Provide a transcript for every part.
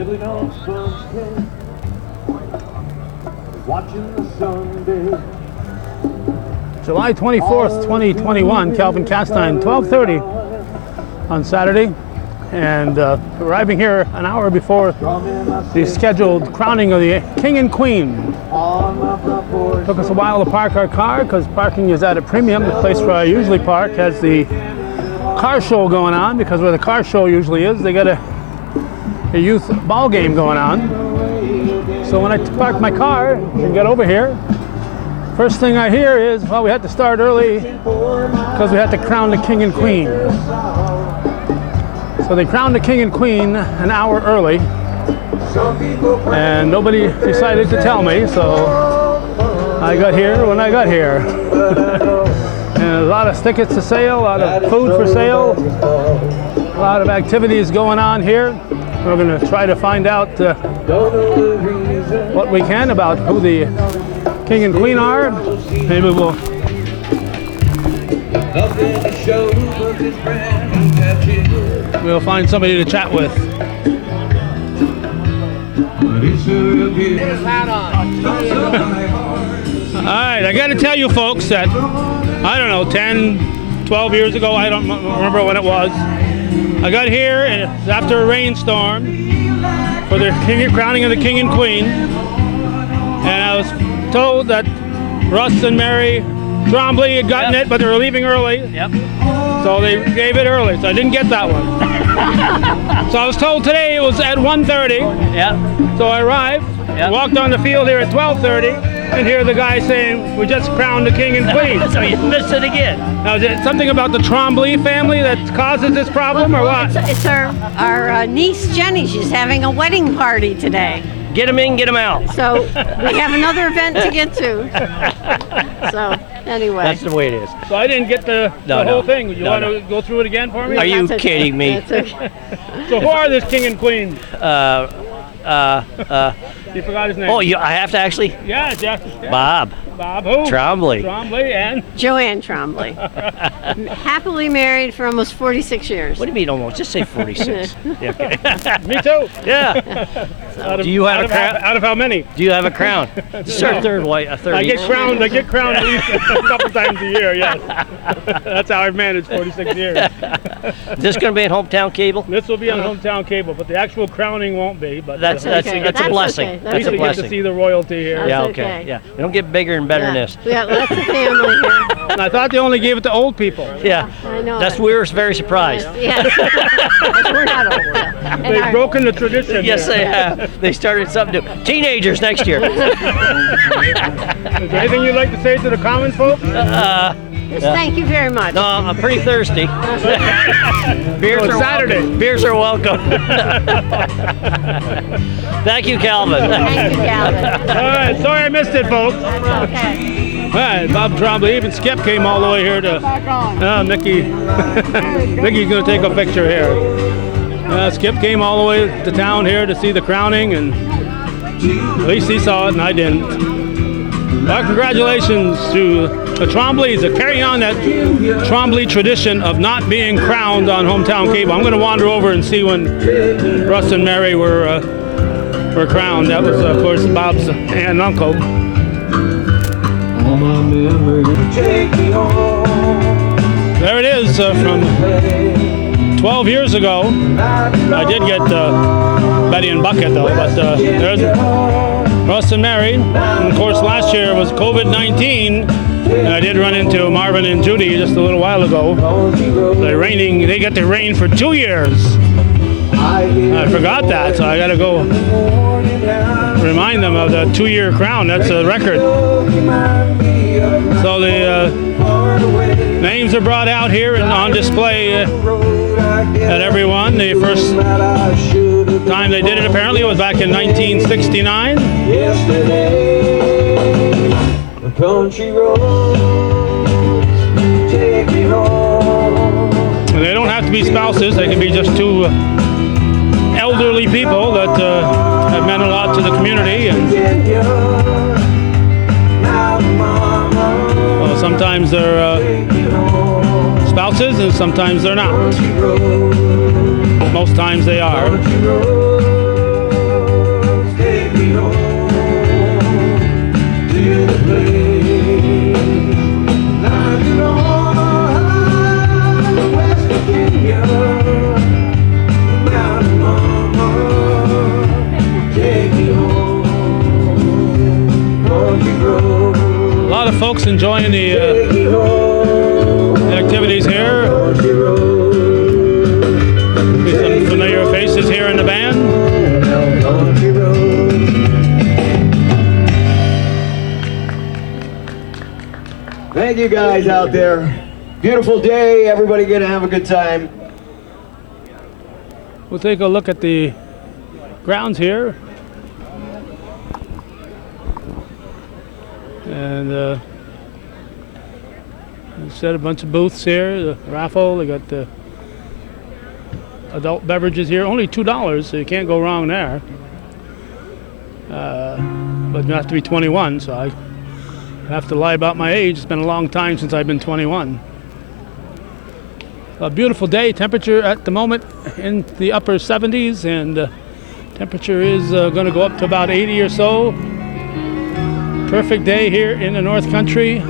nibbling on some cake, watching the Sunday. July 24th, 2021, Calvin Castine, 12:30 on Saturday, and arriving here an hour before the scheduled crowning of the King and Queen. Took us a while to park our car because parking is at a premium. The place where I usually park has the car show going on, because where the car show usually is, they got a youth ball game going on. So when I park my car and get over here, first thing I hear is, well, we had to start early because we had to crown the King and Queen. So they crowned the King and Queen an hour early, and nobody decided to tell me, so I got here when I got here. And a lot of tickets to sale, a lot of food for sale, a lot of activities going on here. We're going to try to find out what we can about who the King and Queen are. Maybe we'll find somebody to chat with. Alright, I got to tell you folks that, I don't know, 10, 12 years ago, I don't remember when it was, I got here and after a rainstorm for the crowning of the King and Queen, and I was told that Russ and Mary Trombley had gotten it, but they were leaving early. Yep. So they gave it early, so I didn't get that one. So I was told today it was at 1:30. Yep. So I arrived, walked on the field here at 12:30, and hear the guy saying, we just crowned the King and Queen. So you missed it again. Now, is it something about the Trombley family that causes this problem, or what? It's our niece Jenny. She's having a wedding party today. Get them in, get them out. So we have another event to get to. So anyway. That's the way it is. So I didn't get the whole thing. You want to go through it again for me? Are you That's okay. kidding me? That's okay. So who are this King and Queen? You forgot his name. Oh, I have to actually? Yeah. Bob. Bob who? Trombley. Trombley and? Joanne Trombley. Happily married for almost 46 years. What do you mean almost? Just say 46. Yeah, okay. Me too. Yeah. Do you have a crown? Out of how many? Do you have a crown? This is our third white, a third I each. get crowned at least a couple times a year, yes. That's how I've managed 46 years. Is this going to be on Hometown Cable? This will be on Hometown Cable, but the actual crowning won't be. But That's a blessing. Okay. That's a we get to blessing. see the royalty here. Yeah, That's okay. okay. Yeah. They don't get bigger and better than this. We got lots of family here. And I thought they only gave it to old people. Yeah. I know. We were very surprised. Yes. We're not old. And They've broken the tradition. Yes, here. they have. They started something new. Teenagers next year. Is there anything you'd like to say to the common folks? Yes, thank you very much. No, I'm pretty thirsty. Beers it's are Saturday. Welcome. Beers are welcome. Thank you, Calvin. Thank you, Calvin. All right, sorry I missed it, folks. Okay. All right, Bob Trombley, even Skip came all the way here to. Mickey. Mickey's going to take a picture here. Skip came all the way to town here to see the crowning, and at least he saw it and I didn't. But congratulations to the Trombleys that carry on that Trombley tradition of not being crowned on Hometown Cable. I'm going to wander over and see when Russ and Mary were crowned. That was, of course, Bob's aunt and uncle. There it is from 12 years ago. I did get Betty and Bucket though, but there's Russ and Mary. And of course last year was COVID-19, and I did run into Marvin and Judy just a little while ago. They got to reign for 2 years. I forgot that, so I gotta go remind them of the 2-year crown. That's a record. So the names are brought out here and on display at everyone. The first time they did it apparently was back in 1969. And they don't have to be spouses, they can be just two elderly people that have meant a lot to the community. And well, sometimes they're spouses and sometimes they're not. Most times they are. folks enjoying the activities here. See some familiar faces here in the band. Thank you guys out there. Beautiful day. Everybody gonna have a good time. We'll take a look at the grounds here. And set a bunch of booths here. The Raffle, they got the adult beverages here. Only $2, so you can't go wrong there. But you have to be 21, so I have to lie about my age. It's been a long time since I've been 21. A beautiful day. Temperature at the moment in the upper 70s, and temperature is going to go up to about 80 or so. Perfect day here in the North Country.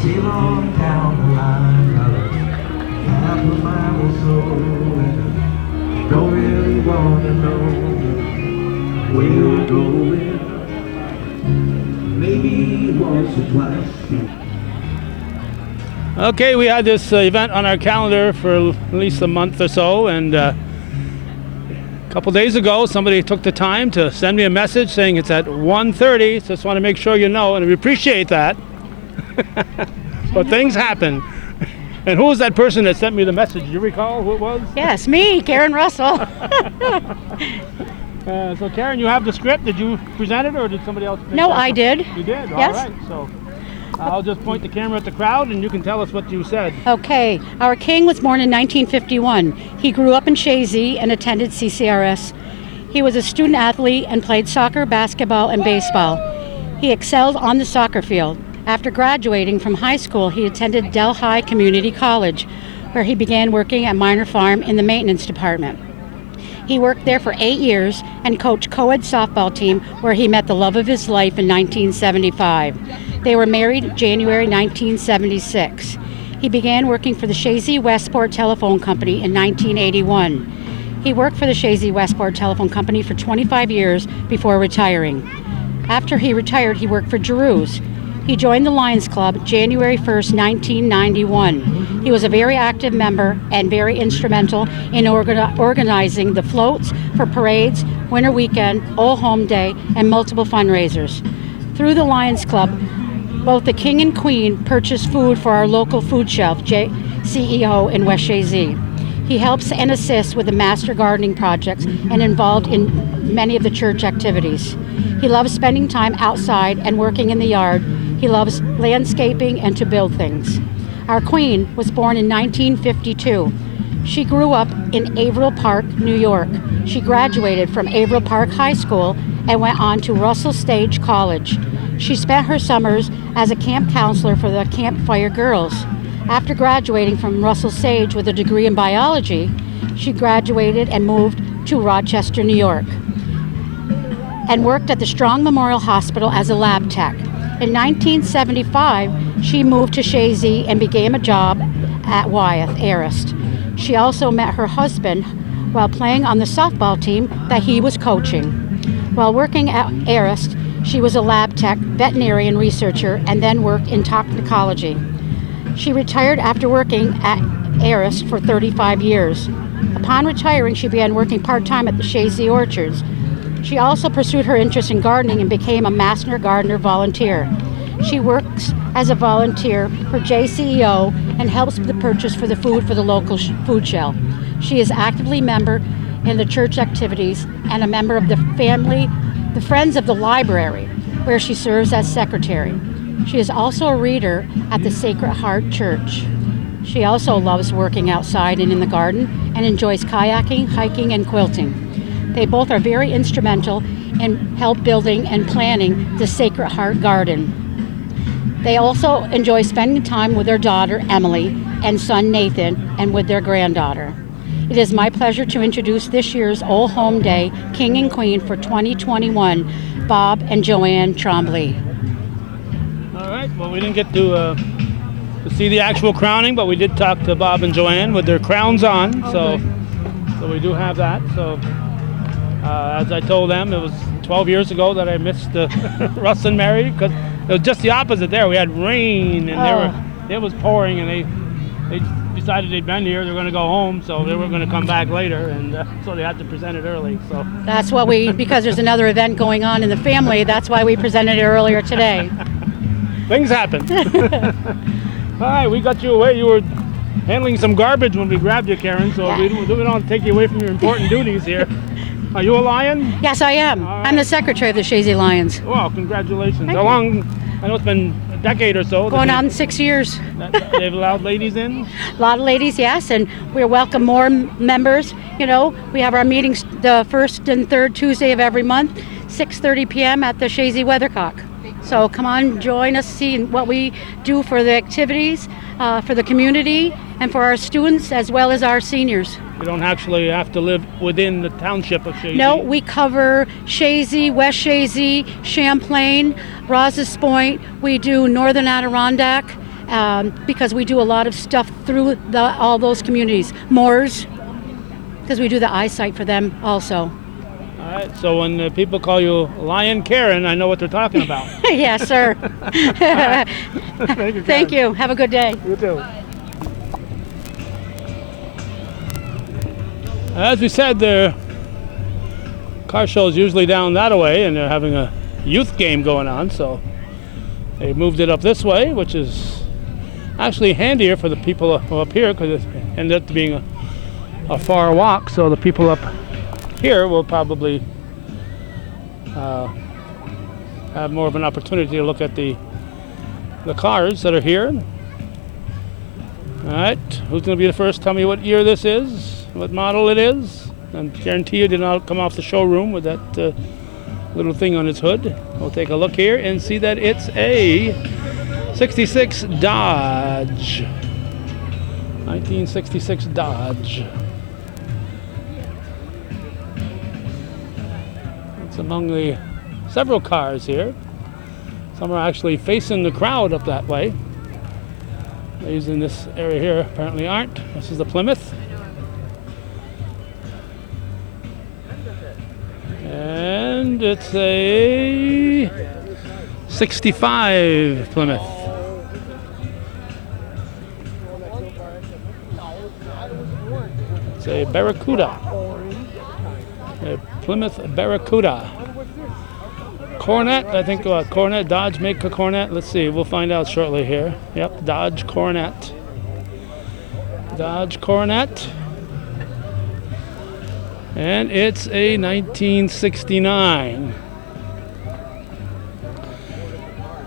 Sail on down the line, half a mile or so. Don't really wanna know where you're going. Maybe once or twice. Okay, we had this event on our calendar for at least a month or so, and a couple days ago somebody took the time to send me a message saying it's at 1:30, so just want to make sure you know, and we appreciate that. But things happen. And who was that person that sent me the message? Do you recall who it was? Yes, me, Karen Russell. So Karen, you have the script. Did you present it, or did somebody else? No, I did. You did? Yes. All right. So I'll just point the camera at the crowd, and you can tell us what you said. Okay, our king was born in 1951. He grew up in Chazy and attended CCRS. He was a student athlete and played soccer, basketball, and baseball. He excelled on the soccer field. After graduating from high school, he attended Delhi Community College, where he began working at Minor Farm in the maintenance department. He worked there for 8 years and coached co-ed softball team, where he met the love of his life in 1975. They were married January 1976. He began working for the Chazy Westport Telephone Company in 1981. He worked for the Chazy Westport Telephone Company for 25 years before retiring. After he retired, he worked for Giroux's. He joined the Lions Club January 1st, 1991. He was a very active member and very instrumental in organizing the floats for parades, winter weekend, Old Home Day, and multiple fundraisers. Through the Lions Club, both the King and Queen purchased food for our local food shelf, CEO in West Chazy. He helps and assists with the master gardening projects and involved in many of the church activities. He loves spending time outside and working in the yard. He loves landscaping and to build things. Our Queen was born in 1952. She grew up in Averill Park, New York. She graduated from Averill Park High School and went on to Russell Stage College. She spent her summers as a camp counselor for the Campfire Girls. After graduating from Russell Sage with a degree in biology, she graduated and moved to Rochester, New York, and worked at the Strong Memorial Hospital as a lab tech. In 1975, she moved to Chazy and began a job at Wyeth, Arist. She also met her husband while playing on the softball team that he was coaching. While working at Arist, she was a lab tech, veterinarian researcher, and then worked in toxicology. She retired after working at Arist for 35 years. Upon retiring, she began working part-time at the Chazy Orchards. She also pursued her interest in gardening and became a Master Gardener volunteer. She works as a volunteer for JCEO and helps with the purchase for the food for the local food shelf. She is actively member in the church activities and a member of the Friends of the Library, where she serves as secretary. She is also a reader at the Sacred Heart Church. She also loves working outside and in the garden and enjoys kayaking, hiking, and quilting. They both are very instrumental in help building and planning the Sacred Heart Garden. They also enjoy spending time with their daughter, Emily, and son, Nathan, and with their granddaughter. It is my pleasure to introduce this year's Old Home Day King and Queen for 2021, Bob and Joanne Trombley. All right, well, we didn't get to see the actual crowning, but we did talk to Bob and Joanne with their crowns on, so we do have that. So As I told them, it was 12 years ago that I missed Russ and Mary because it was just the opposite there. We had rain and it was pouring, and they decided they'd been here. They're going to go home, so they were going to come back later, and so they had to present it early. So That's what because there's another event going on in the family, that's why we presented it earlier today. things happen. All right, we got you away. You were handling some garbage when we grabbed you, Karen, so we don't take you away from your important duties here. Are you a Lion? Yes, I am. All right. I'm the secretary of the Chazy Lions. Well, congratulations. Thank How you. long? I know it's been a decade or so. Going on 6 years. They've allowed ladies in? A lot of ladies, yes, and we welcome more members. You know, we have our meetings the first and third Tuesday of every month, 6:30 p.m. at the Chazy Weathercock. So come on, join us, see what we do for the activities, for the community, and for our students as well as our seniors. You don't actually have to live within the township of Chazy. No, we cover Chazy, West Chazy, Champlain, Rouse's Point. We do Northern Adirondack because we do a lot of stuff through all those communities. Moors, because we do the eyesight for them also. All right, so when people call you Lion Karen, I know what they're talking about. Yes, sir. Thank you, Karen. Thank you. Have a good day. You too. As we said, the car show is usually down that way, and they're having a youth game going on, so they moved it up this way, which is actually handier for the people up here because it ended up being a far walk. So the people up here will probably have more of an opportunity to look at the cars that are here. All right, who's going to be the first? Tell me what year this is, what model it is. And guarantee you did not come off the showroom with that little thing on its hood. We'll take a look here and see that it's a 66 Dodge. 1966 Dodge. It's among the several cars here. Some are actually facing the crowd up that way. These in this area here apparently aren't. This is the Plymouth. And it's a 65 Plymouth. It's a Barracuda. A Plymouth Barracuda. Coronet, I think Coronet, Dodge make a Coronet. Let's see, we'll find out shortly here. Yep, Dodge Coronet. Dodge Coronet. And it's a 1969.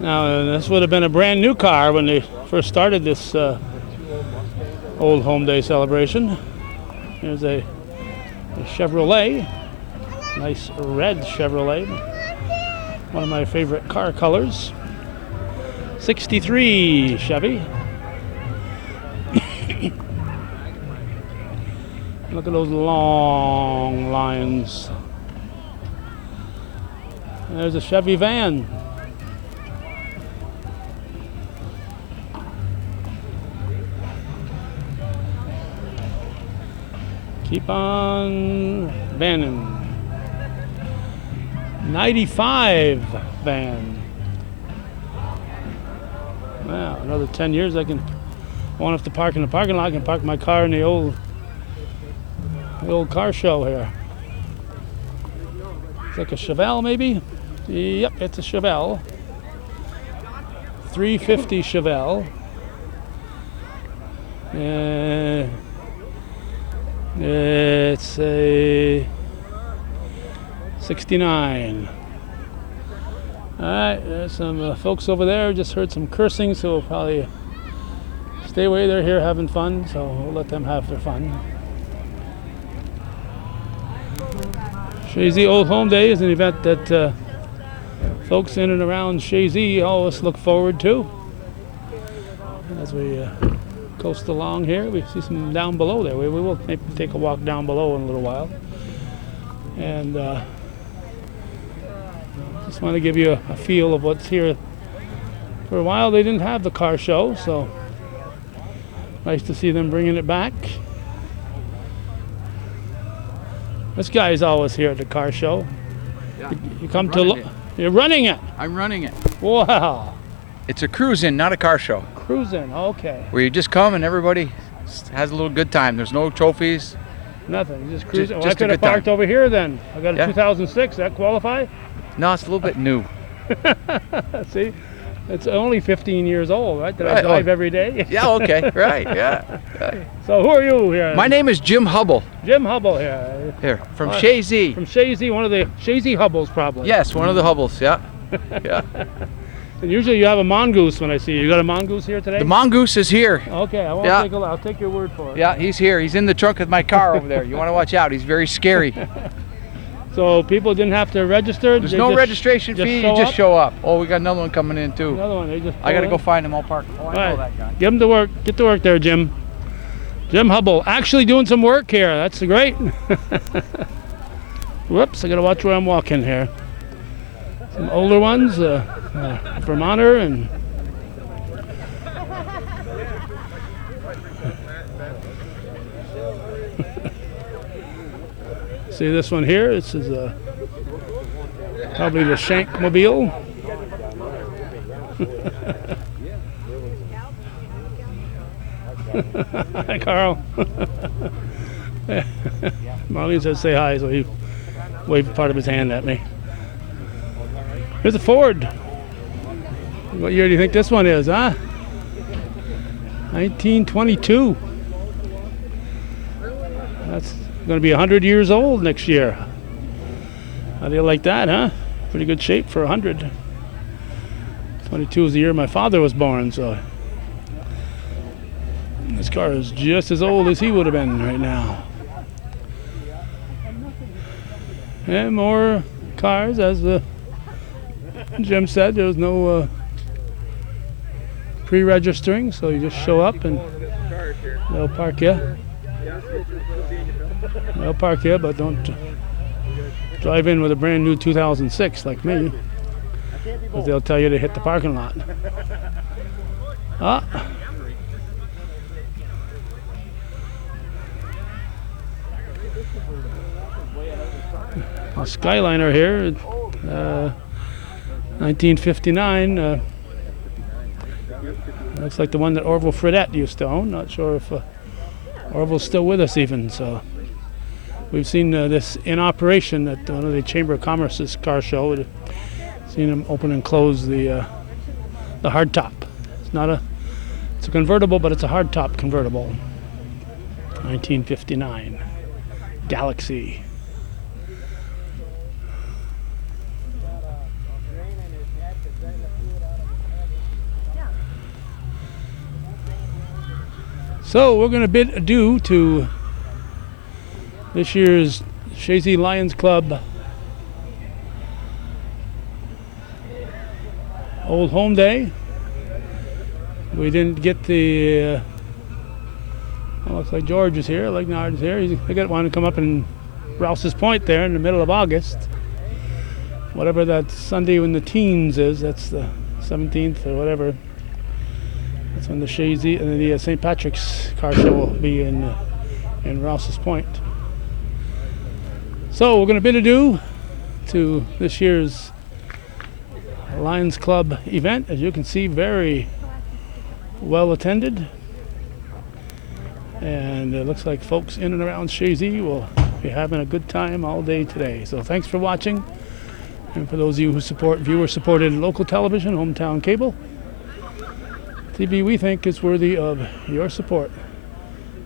Now, this would have been a brand new car when they first started this Old Home Day celebration. Here's a Chevrolet. Nice red Chevrolet. One of my favorite car colors. 63 Chevy. Look at those long lines. There's a Chevy van. Keep on banning. 95 van. Wow, another 10 years I won't have to park in the parking lot. I can park my car in the old car show here. It's like a Chevelle maybe? Yep, it's a Chevelle. 350 Chevelle. It's a 69. All right, there's some folks over there. Just heard some cursing, so we'll probably stay away. They're here having fun, so we'll let them have their fun. Chazy Old Home Day is an event that folks in and around Chazy always look forward to. As we coast along here, we see some down below there. We will maybe take a walk down below in a little while. And just want to give you a feel of what's here. For a while they didn't have the car show, so nice to see them bringing it back. This guy is always here at the car show. Yeah, You come I'm to running look. it. You're running it. I'm running it. Wow. It's a cruise-in, not a car show, Cruising. Okay. where you just come and everybody has a little good time. There's no trophies. Nothing. You just cruising. Well, I just a could have good time. parked over here then. I got a Yeah. 2006. That qualify? No, it's a little bit new. See, it's only 15 years old, right? That I Right, drive oh. every day. Yeah, okay, right, yeah. So who are you here? My name is Jim Hubble, Jim Hubble here. here, from Hi. Chazy. From Chazy, one of the Chazy Hubbles probably. Yes, one of the Hubbles, yeah. Yeah. And usually you have a mongoose when I see you. You got a mongoose here today? The mongoose is here. Okay, I won't Yeah. take a look. I'll take your word for it. Yeah, he's here. He's in the trunk of my car over there. You want to watch out. He's very scary. So people didn't have to register? There's They no just- registration just fee. show You just up? show up. Oh, we got another one coming in too. Another one, they just I got to pull go in. find him. I'll park. Oh, I know All right. that guy. Get him to work. Get to work there, Jim. Jim Hubble, actually doing some work here. That's great. Whoops, I gotta watch where I'm walking here. Some older ones, Vermonter and see this one here. This is probably the Shank Mobile. Hi, Carl. Marlene says say hi, so he waved part of his hand at me. Here's a Ford. What year do you think this one is, huh? 1922. That's going to be 100 years old next year. How do you like that, huh? Pretty good shape for 100. 22 is the year my father was born, so this car is just as old as he would have been right now. And more cars, as Jim said, there was no pre-registering, so you just show up and they'll park you. They'll park you, but don't drive in with a brand new 2006 like me, because they'll tell you to hit the parking lot. Ah. A Skyliner here, 1959. Looks like the one that Orville Fredette used to own. Not sure if Orville's still with us even. So we've seen this in operation at one of the Chamber of Commerce's car show. We've seen them open and close the hardtop. It's a convertible, but it's a hardtop convertible. 1959 Galaxy. So we're going to bid adieu to this year's Chazy Lions Club Old Home Day. We didn't get the. Looks like George is here. Like Nard is here. They got one to come up in Rouse's Point there in the middle of August. Whatever that Sunday when the teens is. That's the 17th or whatever. That's when the Chazy and the St. Patrick's car show will be in Rouse's Point. So we're going to bid adieu to this year's Lions Club event. As you can see, very well attended. And it looks like folks in and around Chazy will be having a good time all day today. So thanks for watching. And for those of you who support viewer-supported local television, hometown cable, TV we think is worthy of your support.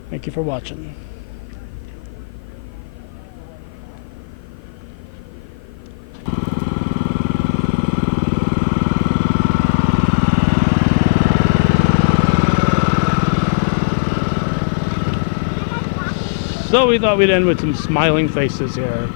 Thank you for watching. So we thought we'd end with some smiling faces here.